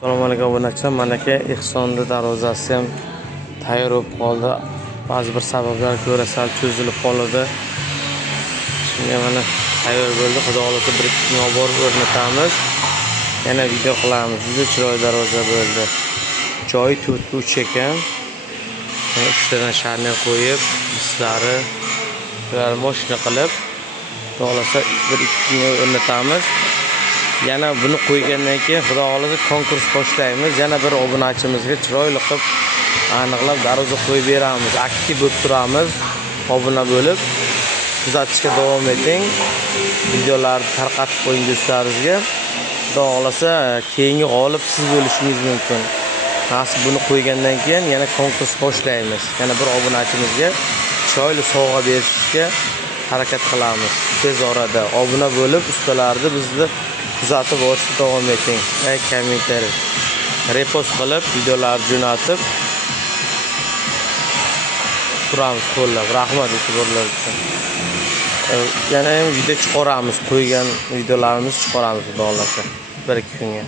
Assalomu alaykum obunachilar. Manaka Ehsonning darvozasi ham tayyor bo'lib qoldi. Ba'zi bir sabablar ko'ra sal cho'zilib qoldi. Shunga mana tayyor bo'ldi. Xudo xolasa bir ikki kun borib o'rnatamiz. Yana video qilamiz. Juda chiroyli darvoza bo'ldi. Joyi 4x3 ekan. Ustidan sharner qo'yib, dislari ular mashina qilib, xudo xolasa bir ikki kun o'rnatamiz. Yana buni qo'ygandan keyin xudo xolasa konkurs boshlaymiz. Yana bir obunachimizga chiroyli qilib aniqlab darvoza qo'yib beramiz. Aktiv bo'lib turamiz. Obuna bo'lib kuzatishga davom eting. Videolarni tarqatib qo'ying do'stlaringizga. Xudo xolasa keyingi g'olib siz bo'lishingiz mumkin. Nasib buni qo'ygandan keyin yana konkurs boshlaymiz. Yana bir obunachimizga chiroyli sovg'a berishga harakat qilamiz. Tez orada obuna bo'lib ustalarni bizni kuzatib borishga davom eting. Kommentariy, repost qilib, videolarni jo'natib turamiz qo'llab. Rahmat e'tiborlar uchun. Yana ham video chiqaramiz, qo'ygan videolarimiz chiqaramiz xudo xolasa bir ikki kunga.